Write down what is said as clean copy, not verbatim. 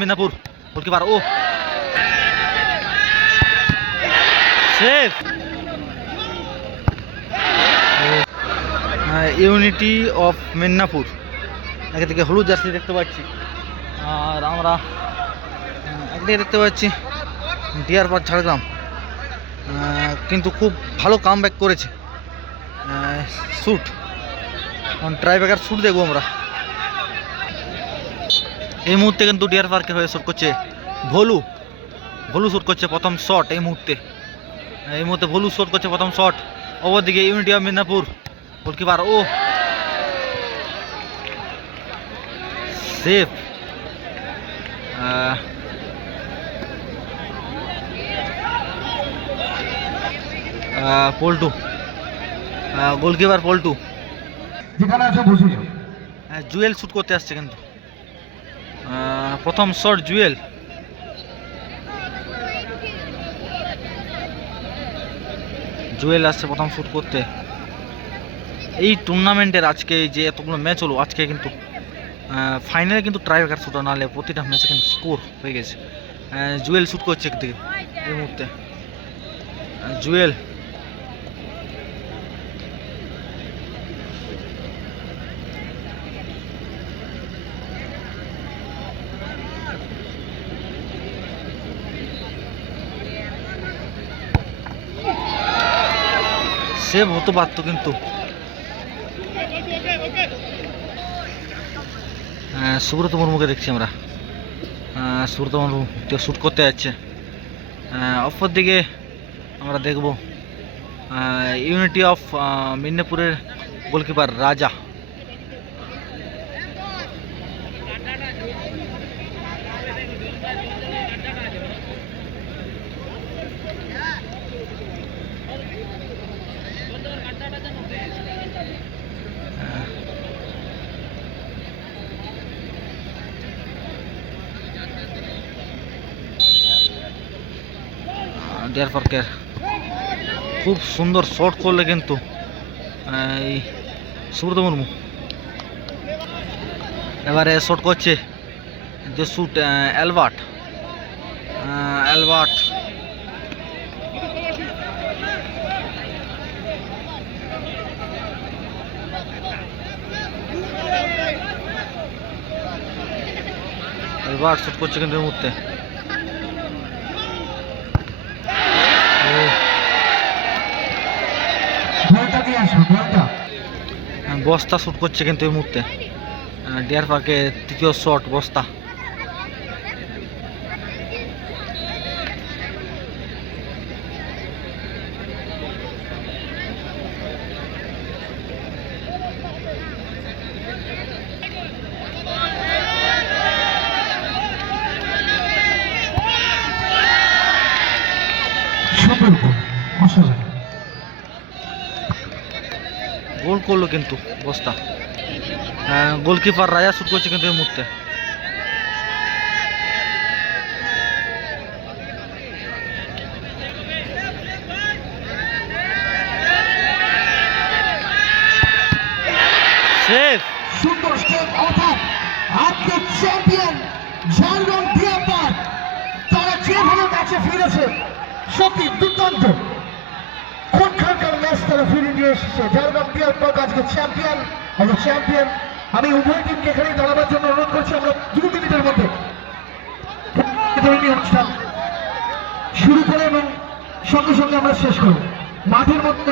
Midnapore goalkeeper ও save. Unity of Midnapore একদিকে হলুদ জার্সি দেখতে পাচ্ছি, আর আমরা একদিকে দেখতে পাচ্ছি ডিয়ার পার্ক ঝাড়গ্রাম। কিন্তু খুব ভালো কামব্যাক করেছে শ্যুট, ট্রাইব্যাকার শ্যুট দেখবো আমরা। এই মুহূর্তে কিন্তু ডিয়ার পার্কের হয়ে শ্যুট করছে ভোলু। ভোলু শ্যুট করছে প্রথম শট এই মুহূর্তে ভোলু শ্যুট করছে প্রথম শট। অপরদিকে ইউনিটি অফ মিদনাপুর গোলকিপার ও save. Paltu, goalkeeper Paltu. Jewel shoot করতে আসছে কিন্তু প্রথম শট জুয়েল। জুয়েল আসছে প্রথম শ্যুট করতে। এই টুর্নামেন্টের আজকে যে এতগুলো ম্যাচ হলো, আজকে কিন্তু ফাইনালে কিন্তু ট্রাইব্রেকার শ্যুট নাহলে প্রতিটা ম্যাচে কিন্তু স্কোর হয়ে গেছে। জুয়েল শ্যুট করছে একদিকে এই মুহূর্তে জুয়েল। সেভ হতে পারতো কিন্তু সুব্রত মুর্মুকে দেখছি আমরা। সুব্রত মুর্মু শ্যুট করতে যাচ্ছে। অপর দিকে আমরা দেখব ইউনিটি অফ মিদনাপুরের গোলকিপার রাজা। ডিয়ার পার্কের খুব সুন্দর শট করলে কিন্তু এই সুব্রত মুর্মু। এবারে শট করছে যে শ্যুট অ্যালবার্ট। অ্যালবার্ট শ্যুট করছে কিন্তু এই মুহূর্তে। বস্তা শ্যুট করছে কিন্তু এই মুহূর্তে ডিয়ার পার্কে তৃতীয় শট বস্তা। গোল করলো কিন্তু বস্তা। গোলকিপার রাজা শ্যুট করছে কিন্তু এই মুহূর্তে। সেভ। সুন্দর স্টেপ, অর্থাৎ আজকে চ্যাম্পিয়ন ঝাড়গ্রাম ডিয়ার পার্ক। তারা যেভাবে ম্যাচে ফিরেছে সত্যি দুর্দান্ত। কোনখানকার ম্যাচ তারা ফিরে নিয়ে এসেছে। ঝাড়গ্রাম ডিয়ার পার্ক আজকে চ্যাম্পিয়ন। আমরা চ্যাম্পিয়ন। আমি উভয় টিমকে এখানেই দাঁড়াবার জন্য অনুরোধ করছি। আমরা 2 মিনিটের মধ্যে অনুষ্ঠান শুরু করে এবং সঙ্গে সঙ্গে আমরা শেষ করব মাঠের মধ্যে।